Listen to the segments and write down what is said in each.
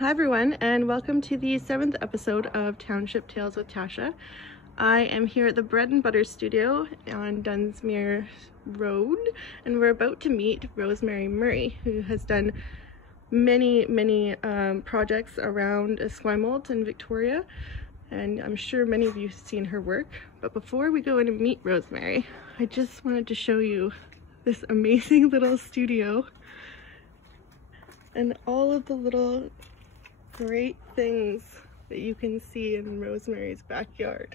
Hi everyone, and welcome to the 7th episode of Township Tales with Tasha. I am here at the Bread and Butter Studio on Dunsmuir Road, and we're about to meet Rosemary Murray, who has done many projects around Esquimalt and Victoria, and I'm sure many of you have seen her work. But before we go in and meet Rosemary, I just wanted to show you this amazing little studio and all of the little great things that you can see in Rosemary's backyard.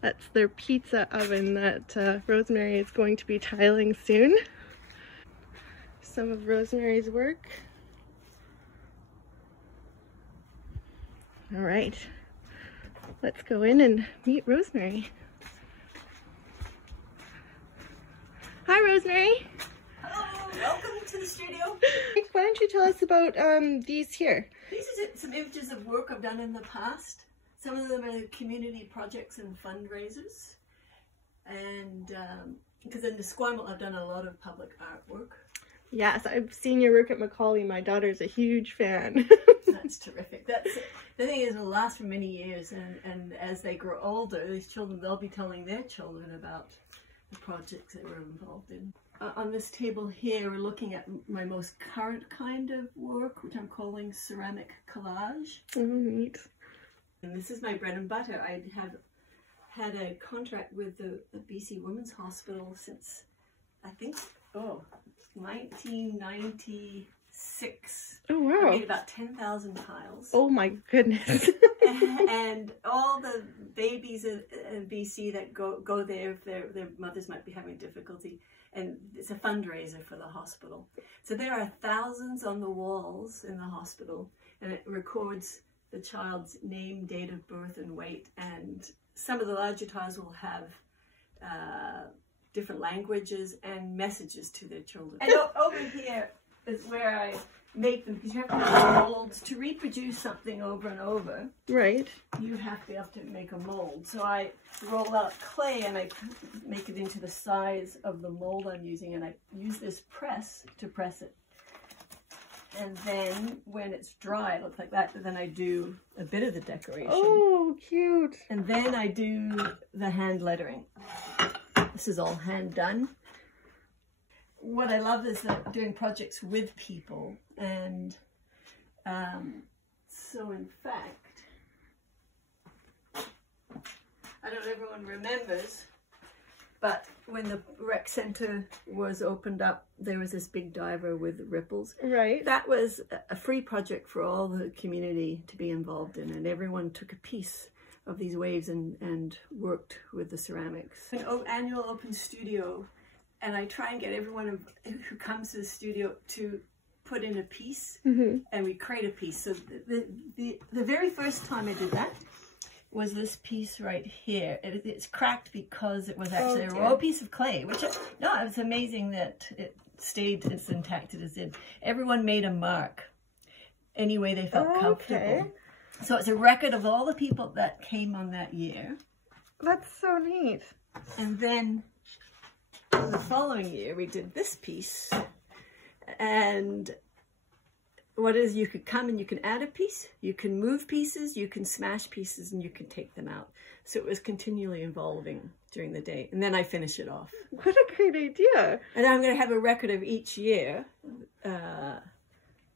That's their pizza oven that Rosemary is going to be tiling soon. Some of Rosemary's work. All right, let's go in and meet Rosemary. Hi, Rosemary. Hello, welcome to the studio. Why don't you tell us about these here? These are some images of work I've done in the past. Some of them are community projects and fundraisers. And because in Esquimalt I've done a lot of public artwork. Yes, I've seen your work at Macaulay. My daughter's a huge fan. That's terrific. The thing is, it'll last for many years, and as they grow older, these children, they'll be telling their children about the projects they were involved in. On this table here, we're looking at my most current kind of work, which I'm calling ceramic collage. Oh, neat. And this is my bread and butter. I have had a contract with the BC Women's Hospital since, I think, 1996. Oh, wow. I made about 10,000 tiles. Oh my goodness. And all the babies in BC that go there, if their mothers might be having difficulty, and it's a fundraiser for the hospital. So there are thousands on the walls in the hospital, and it records the child's name, date of birth, and weight. And some of the larger tiles will have different languages and messages to their children. And over here is where I make them, because you have to have molds to reproduce something over and over. Right. You have to be able to make a mold. So I roll out clay and I make it into the size of the mold I'm using, and I use this press to press it. And then when it's dry, it looks like that, then I do a bit of the decoration. Oh, cute. And then I do the hand lettering. This is all hand done. What I love is that doing projects with people, and so in fact, I don't know if everyone remembers, but when the rec center was opened up, there was this big diver with ripples. Right. That was a free project for all the community to be involved in, and everyone took a piece of these waves and worked with the ceramics. An annual open studio, and I try and get everyone who comes to the studio to put in a piece, and we create a piece. So the very first time I did that was this piece right here. It's cracked because it was actually a raw piece of clay, which, no, it was amazing that it stayed as intact as it did. Everyone made a mark any way they felt comfortable. So it's a record of all the people that came on that year. That's so neat. And then the following year we did this piece, and what is, you could come and you can add a piece, you can move pieces, you can smash pieces, and you can take them out. So it was continually evolving during the day, and then I finish it off. What a great idea. And I'm going to have a record of each year, and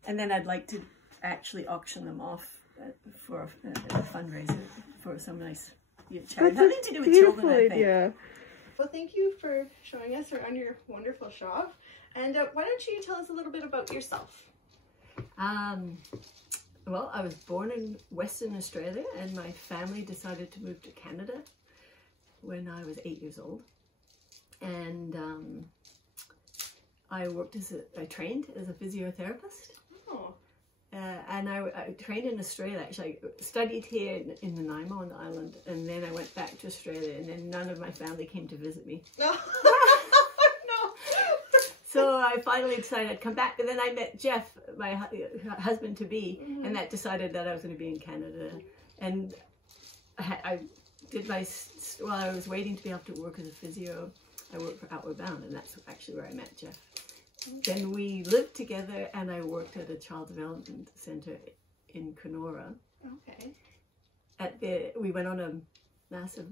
then I'd like to actually auction them off for a fundraiser for some nice charity. Nothing to do with children, I think. Idea. Well, thank you for showing us around your wonderful shop. And why don't you tell us a little bit about yourself? Well, I was born in Western Australia, and my family decided to move to Canada when I was 8 years old. And I trained as a physiotherapist. Oh. And I trained in Australia, actually. I studied here in Nanaimo on the island, and then I went back to Australia, and then none of my family came to visit me. No. So I finally decided I'd come back, and then I met Jeff, my husband-to-be, and that decided that I was going to be in Canada. And I did while I was waiting to be able to work as a physio, I worked for Outward Bound, and that's actually where I met Jeff. then we lived together, and I worked at a child development center in Kenora. Okay. We went on a massive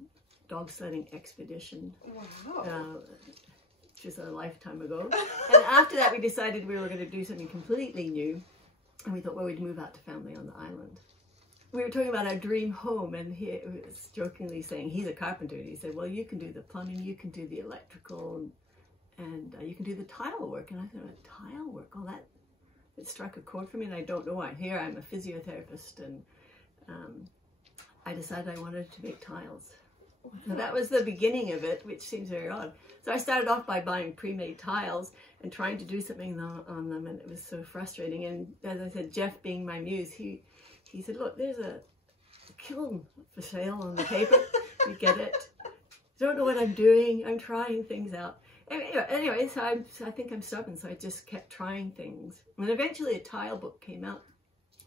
dog sledding expedition. Wow. Which was a lifetime ago. And after that, we decided we were going to do something completely new. And we thought, well, we'd move out to family on the island. We were talking about our dream home, and he was jokingly saying, he's a carpenter. And he said, well, you can do the plumbing, you can do the electrical, and you can do the tile work. And I thought, tile work? Oh, it struck a chord for me, and I don't know why. Here I'm a physiotherapist, and I decided I wanted to make tiles. So that was the beginning of it, which seems very odd. So I started off by buying pre-made tiles and trying to do something on them, and it was so frustrating. And as I said, Jeff, being my muse, he said, look, there's a kiln for sale on the paper. You get it. Don't know what I'm doing. I'm trying things out. Anyway, so I think I'm stubborn, so I just kept trying things. And eventually a tile book came out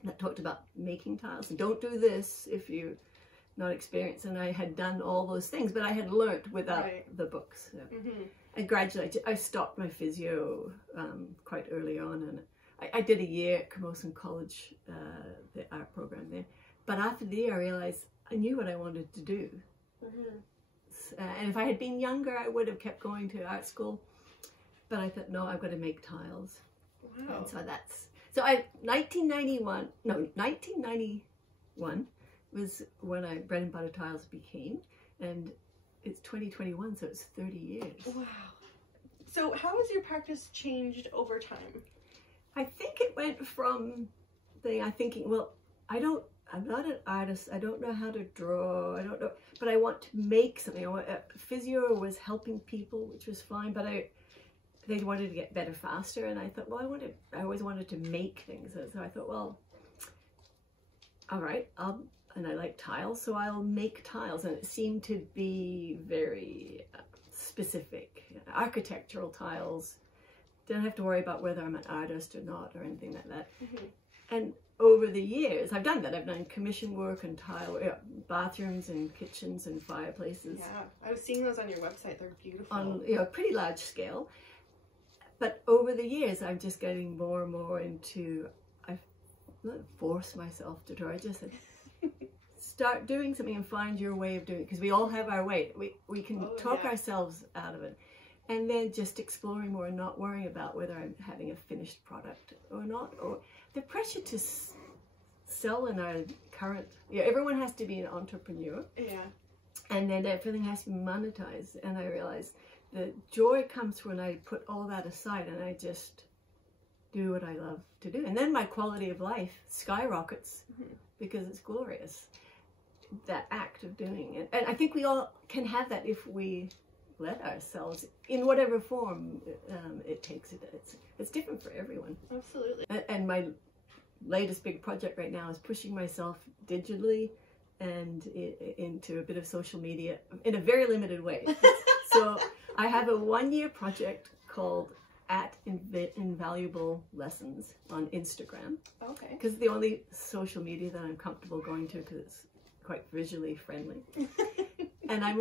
that talked about making tiles. And don't do this if you're not experienced. And I had done all those things, but I had learnt without the books. So. And gradually, I stopped my physio quite early on, and I did a year at Camosun College, the art program there. But after the year, I realized I knew what I wanted to do. And if I had been younger, I would have kept going to art school. But I thought, no, I've got to make tiles. Wow. And so 1991 was when Bread and Butter Tiles became, and it's 2021, so it's 30 years. Wow. So how has your practice changed over time? I think it went from thinking, well, I'm not an artist, I don't know how to draw, I don't know, but I want to make something. Physio was helping people, which was fine, but they wanted to get better faster, and I thought, well, I always wanted to make things, so I thought, well, all right, and I like tiles, so I'll make tiles, and it seemed to be very specific. Architectural tiles, don't have to worry about whether I'm an artist or not or anything like that. And over the years, I've done that. I've done commission work and tile, bathrooms and kitchens and fireplaces. Yeah, I was seeing those on your website. They're beautiful. On a pretty large scale. But over the years, I'm just getting more and more into, I've not forced myself to draw. I just said, start doing something and find your way of doing it. Because we all have our way. We can talk ourselves out of it. And then just exploring more and not worrying about whether I'm having a finished product or not. Or the pressure to sell in our current, everyone has to be an entrepreneur. Yeah. And then everything has to be monetized. And I realized the joy comes when I put all that aside and I just do what I love to do. And then my quality of life skyrockets because it's glorious. That act of doing it. And I think we all can have that if we let ourselves, in whatever form it takes it. It's different for everyone. Absolutely. And my latest big project right now is pushing myself digitally and into a bit of social media in a very limited way. So I have a 1-year project called @Invaluable Lessons on Instagram. Okay. Because it's the only social media that I'm comfortable going to because it's quite visually friendly. And I'm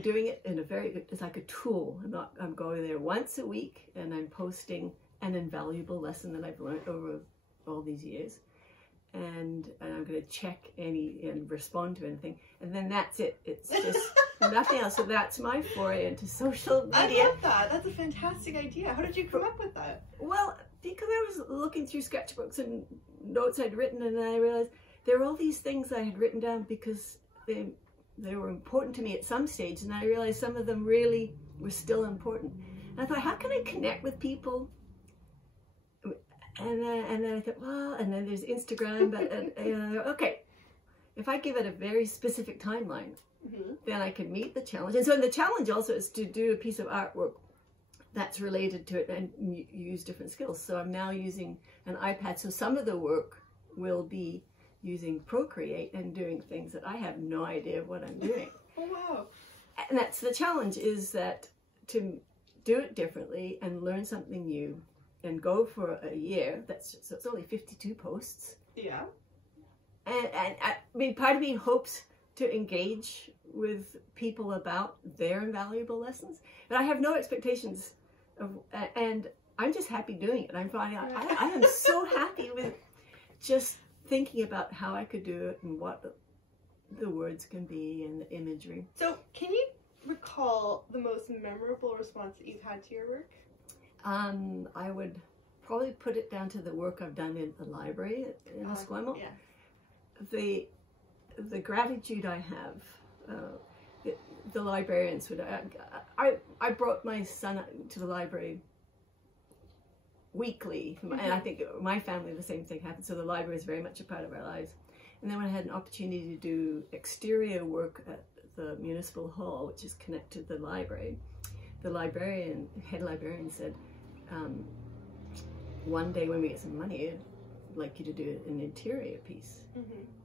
doing it in it's like a tool. I'm going there once a week and I'm posting an invaluable lesson that I've learned over all these years. And I'm going to check and respond to anything. And then that's it. It's just nothing else. So that's my foray into social media. I love that. That's a fantastic idea. How did you come up with that? Well, because I was looking through sketchbooks and notes I'd written, and I realized there were all these things I had written down because they were important to me at some stage, and I realized some of them really were still important. And I thought, how can I connect with people? And then I thought, well, and then there's Instagram, but okay, if I give it a very specific timeline, then I can meet the challenge. And so the challenge also is to do a piece of artwork that's related to it and use different skills. So I'm now using an iPad, so some of the work will be using Procreate and doing things that I have no idea what I'm doing. Oh, wow. And that's the challenge, is that to do it differently and learn something new and go for a year. So it's only 52 posts. Yeah. And I mean, part of me hopes to engage with people about their invaluable lessons, but I have no expectations of, and I'm just happy doing it. I'm finding I am so happy with just thinking about how I could do it and what the words can be and the imagery. So can you recall the most memorable response that you've had to your work? I would probably put it down to the work I've done in the library in Esquimalt. Yeah. The gratitude I have, the librarians would. I brought my son to the library weekly, and I think my family the same thing happened. So the library is very much a part of our lives. And then when I had an opportunity to do exterior work at the municipal hall, which is connected to the library, the head librarian said, one day when we get some money, I'd like you to do an interior piece.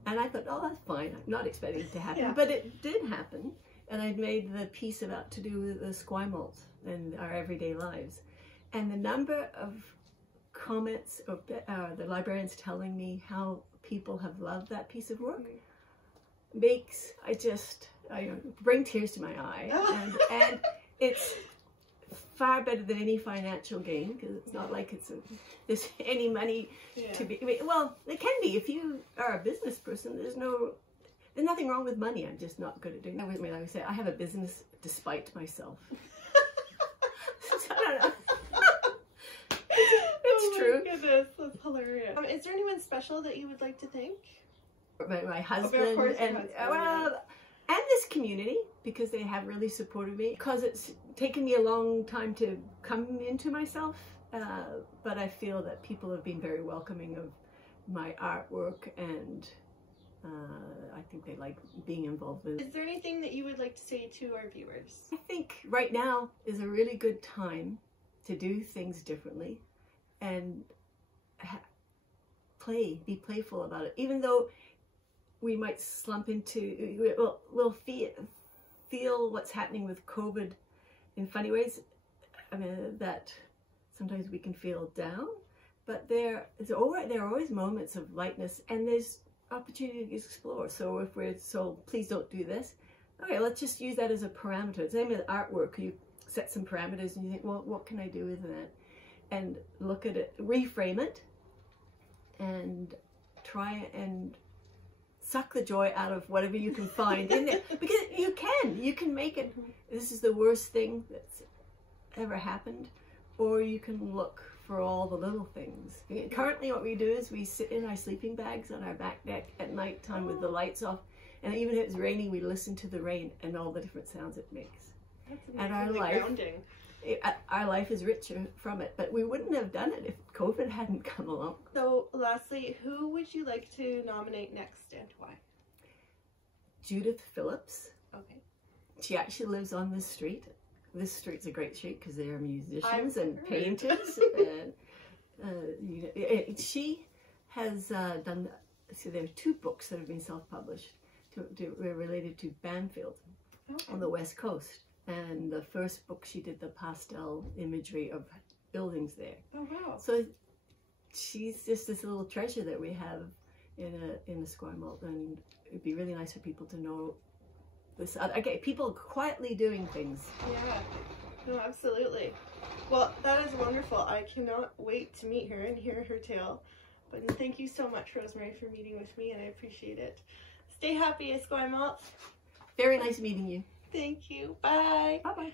And I thought, oh, that's fine. I'm not expecting it to happen, but it did happen. And I made the piece about to do with the Esquimalt and our everyday lives. And the number of comments of the librarians telling me how people have loved that piece of work makes, I bring tears to my eye. And it's far better than any financial gain, because it's not like there's any money to be, well, it can be if you are a business person. There's nothing wrong with money. I'm just not good at doing that. Like I say, I have a business despite myself. So, I don't know. It's true. Oh my goodness, that's hilarious. Is there anyone special that you would like to thank? My husband, of course, and and this community, because they have really supported me, because it's taken me a long time to come into myself, but I feel that people have been very welcoming of my artwork, and I think they like being involved with it. Is there anything that you would like to say to our viewers? I think right now is a really good time to do things differently and be playful about it, even though we might slump into, we'll feel what's happening with COVID in funny ways. I mean, that sometimes we can feel down, but there are always moments of lightness, and there's opportunity to explore. So if we're please don't do this, okay, let's just use that as a parameter. Same with artwork. You set some parameters and you think, well, what can I do with that? And look at it, reframe it, and try and suck the joy out of whatever you can find in there, because you can make it, this is the worst thing that's ever happened, or you can look for all the little things. Currently what we do is we sit in our sleeping bags on our back deck at night time with the lights off, and even if it's raining, we listen to the rain and all the different sounds it makes. And our life is richer from it, but we wouldn't have done it if COVID hadn't come along. So lastly, who would you like to nominate next and why? Judith Phillips. Okay. She actually lives on this street. This street's a great street because they are musicians and painters. And she has done, so there are 2 books that have been self-published related to Banfield on the West Coast. And the first book, she did the pastel imagery of buildings there. Oh wow! So she's just this little treasure that we have in Esquimalt, and it'd be really nice for people to know this. Okay, people quietly doing things. Yeah, no, absolutely. Well, that is wonderful. I cannot wait to meet her and hear her tale. But thank you so much, Rosemary, for meeting with me, and I appreciate it. Stay happy, Esquimalt. Very nice meeting you. Thank you. Bye. Bye-bye.